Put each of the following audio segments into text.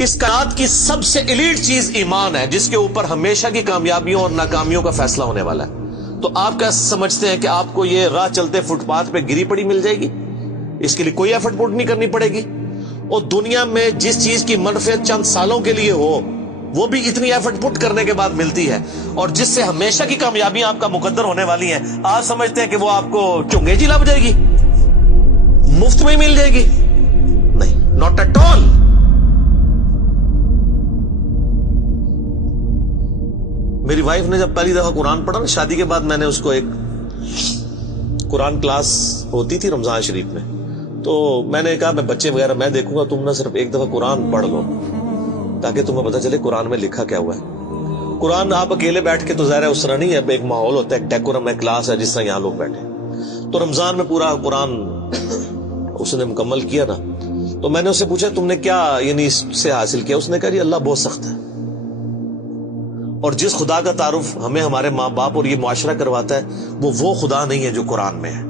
اس کائنات کی سب سے ایلیٹ چیز ایمان ہے، جس کے اوپر ہمیشہ کی کامیابیوں اور ناکامیوں کا فیصلہ ہونے والا ہے۔ تو آپ کیا سمجھتے ہیں کہ آپ کو یہ راہ چلتے فٹ پاتھ پہ گری پڑی مل جائے گی؟ اس کے لیے کوئی ایفرٹ پٹ نہیں کرنی پڑے گی۔ اور دنیا میں جس چیز کی منفعت چند سالوں کے لیے ہو، وہ بھی اتنی ایفرٹ پٹ کرنے کے بعد ملتی ہے، اور جس سے ہمیشہ کی کامیابیاں آپ کا مقدر ہونے والی ہیں، آپ سمجھتے ہیں کہ وہ آپ کو چنگے جی لگ جائے گی، مفت میں ہی مل جائے گی؟ نہیں، ناٹ ایٹ آل۔ میری وائف نے جب پہلی دفعہ قرآن پڑھا نا شادی کے بعد، میں نے اس کو ایک قرآن کلاس ہوتی تھی رمضان شریف میں، تو میں نے کہا میں بچے وغیرہ میں دیکھوں گا، تم نہ صرف ایک دفعہ قرآن پڑھ لو تاکہ تمہیں پتہ چلے قرآن میں لکھا کیا ہوا ہے۔ قرآن آپ اکیلے بیٹھ کے تو ظاہر ہے اس طرح نہیں ہے، ایک ماحول ہوتا ہے، ایک ڈیکورم ہے، کلاس ہے جس طرح یہاں لوگ بیٹھے۔ تو رمضان میں پورا قرآن اس نے مکمل کیا نا، تو میں نے اس سے پوچھا تم نے کیا یعنی اس سے حاصل کیا؟ اس نے کہا جی اللہ بہت سخت ہے، اور جس خدا کا تعارف ہمیں ہمارے ماں باپ اور یہ معاشرہ کرواتا ہے وہ خدا نہیں ہے جو قرآن میں ہے۔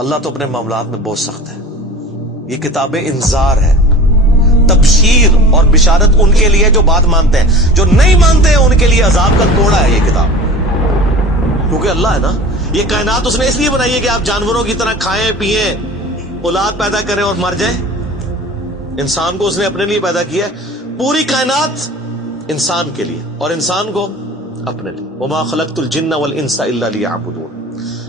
اللہ تو اپنے معاملات میں بہت سخت ہے۔ یہ کتاب انذار ہے، تبشیر اور بشارت ان کے لیے جو بات مانتے ہیں، جو نہیں مانتے ہیں ان کے لیے عذاب کا کوڑا ہے یہ کتاب، کیونکہ اللہ ہے نا، یہ کائنات اس نے اس لیے بنائی ہے کہ آپ جانوروں کی طرح کھائیں پیئیں، اولاد پیدا کریں اور مر جائیں۔ انسان کو اس نے اپنے لیے پیدا کیا ہے، پوری کائنات انسان کے لیے اور انسان کو اپنے لیے۔ وما خلقت الجن والانس الا لیعبدون۔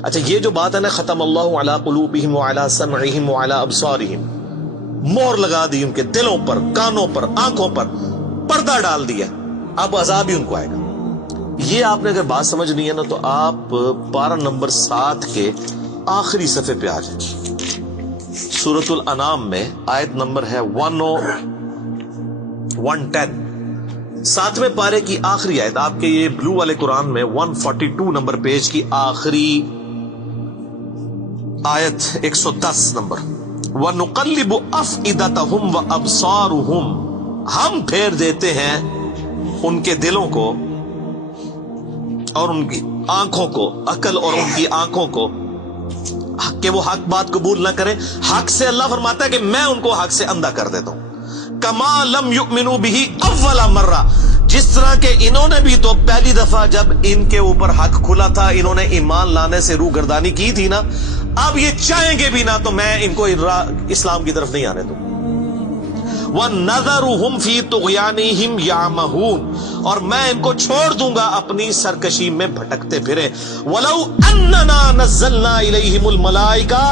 اچھا یہ جو بات ہے نا، ختم اللہ علی قلوبہم وعلی سمعہم وعلی ابصارہم، مہر لگا دی ان کے دلوں پر، کانوں پر، آنکھوں پر، پردہ ڈال دیا، اب عذاب ہی ان کو آئے گا۔ یہ آپ نے اگر بات سمجھنی ہے نا تو آپ پارہ نمبر 7 کے آخری صفحے پہ آ جائیں، سورۃ الانعام میں آیت نمبر ہے 110، 7ویں پارے کی آخری آیت، آپ کے یہ بلو والے قرآن میں 142 نمبر پیج کی آخری آیت 110 نمبر، وَنُقَلِّبُ أَفْئِدَتَهُمْ وَأَبْصَارُهُمْ، ہم پھیر دیتے ہیں ان کے دلوں کو اور ان کی آنکھوں کو، عقل اور ان کی آنکھوں کو، کہ وہ حق بات قبول نہ کریں۔ حق سے اللہ فرماتا ہے کہ میں ان کو حق سے اندھا کر دیتا ہوں۔ کما لم یؤمنوا بہ اول مرہ، جس طرح کہ انہوں نے بھی تو پہلی دفعہ جب ان کے اوپر حق کھلا تھا انہوں نے ایمان لانے سے روح گردانی کی تھی نا، اب یہ چاہیں گے بھی نہ تو میں ان کو اسلام کی طرف نہیں آنے دوں۔ وَنَذَرُهُمْ فِي طُغْيَانِهِمْ يَعْمَهُونَ، اور میں ان کو چھوڑ دوں گا اپنی سرکشی میں بھٹکتے پھرے۔ وَلَوْ أَنَّنَا نَزَّلْنَا إِلَيْهِمُ الْمَلَائِكَةَ،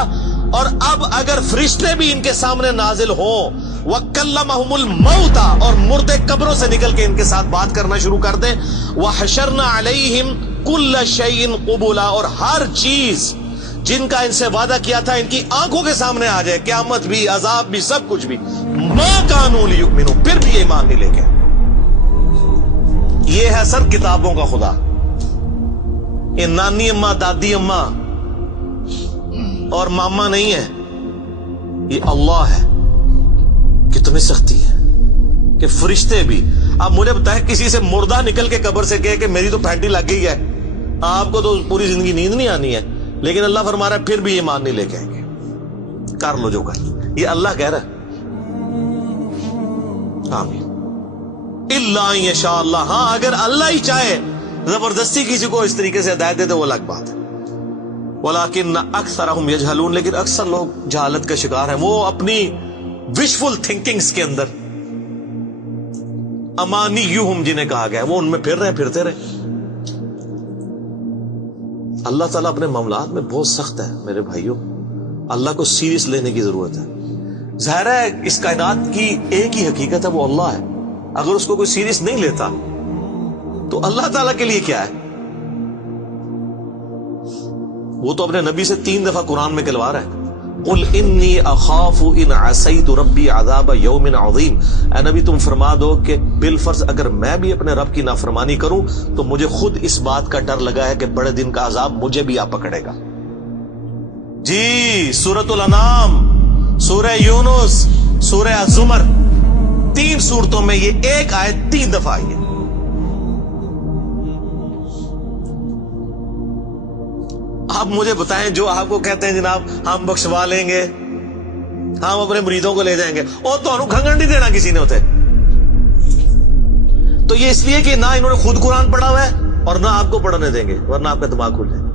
اور اب اگر فرشتے بھی ان کے سامنے نازل ہوں، وَكَلَّمَهُمُ الْمَوْتَى، اور مردے قبروں سے نکل کے ان کے ساتھ بات کرنا شروع کر دیں، وَحَشَرْنَا عَلَيْهِمْ كُلَّ شَيْءٍ قُبُلًا، اور ہر چیز جن کا ان سے وعدہ کیا تھا ان کی آنکھوں کے سامنے آ جائے، قیامت بھی، عذاب بھی، سب کچھ بھی، ما كانوا ليؤمنوا، پھر بھی ایمان نہیں لے کے۔ یہ ہے سر کتابوں کا خدا، یہ نانی اماں، دادی اماں اور ماما نہیں ہے، یہ اللہ ہے۔ کتنی سختی ہے کہ فرشتے بھی، اب مجھے بتائیں کسی سے مردہ نکل کے قبر سے کہے کہ میری تو پھینٹی لگ گئی ہے، آپ کو تو پوری زندگی نیند نہیں آنی ہے، لیکن اللہ فرما رہا ہے پھر بھی ایمان نہیں لے کے آئیں گے، کر لو جو کر، یہ اللہ کہہ رہا ہے۔ آمین۔ الا ان یشاء اللہ، ہاں اگر اللہ ہی چاہے زبردستی کسی کو اس طریقے سے ہدایت دے تو وہ الگ بات ہے۔ ولکن اکثرهم یجہلون، لیکن اکثر لوگ جہالت کا شکار ہیں، وہ اپنی وشفل تھنکنگز کے اندر، امانیہم جنہیں کہا گیا ہے، وہ ان میں پھر رہے، پھرتے رہے۔ اللہ تعالیٰ اپنے معاملات میں بہت سخت ہے میرے بھائیوں، اللہ کو سیریس لینے کی ضرورت ہے۔ ظاہر ہے اس کائنات کی ایک ہی حقیقت ہے، وہ اللہ ہے، اگر اس کو کوئی سیریس نہیں لیتا تو اللہ تعالیٰ کے لیے کیا ہے؟ وہ تو اپنے نبی سے 3 دفعہ قرآن میں کہلوا رہا ہے، قل انی اخاف ان عصیت ربی عذاب یوم عظیم، اے نبی تم فرما دو کہ بالفرض اگر میں بھی اپنے رب کی نافرمانی کروں تو مجھے خود اس بات کا ڈر لگا ہے کہ بڑے دن کا عذاب مجھے بھی آ پکڑے گا۔ جی سورۃ الانعام، سورہ یونس، سورہ الزمر، 3 سورتوں میں یہ ایک آیت 3 دفعہ آئی ہے۔ آپ مجھے بتائیں جو آپ کو کہتے ہیں جناب ہم بخشوا لیں گے، ہم اپنے مریدوں کو لے جائیں گے اور تو کھنگن نہیں دینا کسی نے ہوتے. تو یہ اس لیے کہ نہ انہوں نے خود قرآن پڑھا ہوا ہے اور نہ آپ کو پڑھنے دیں گے ورنہ آپ کا دماغ کھل جائے.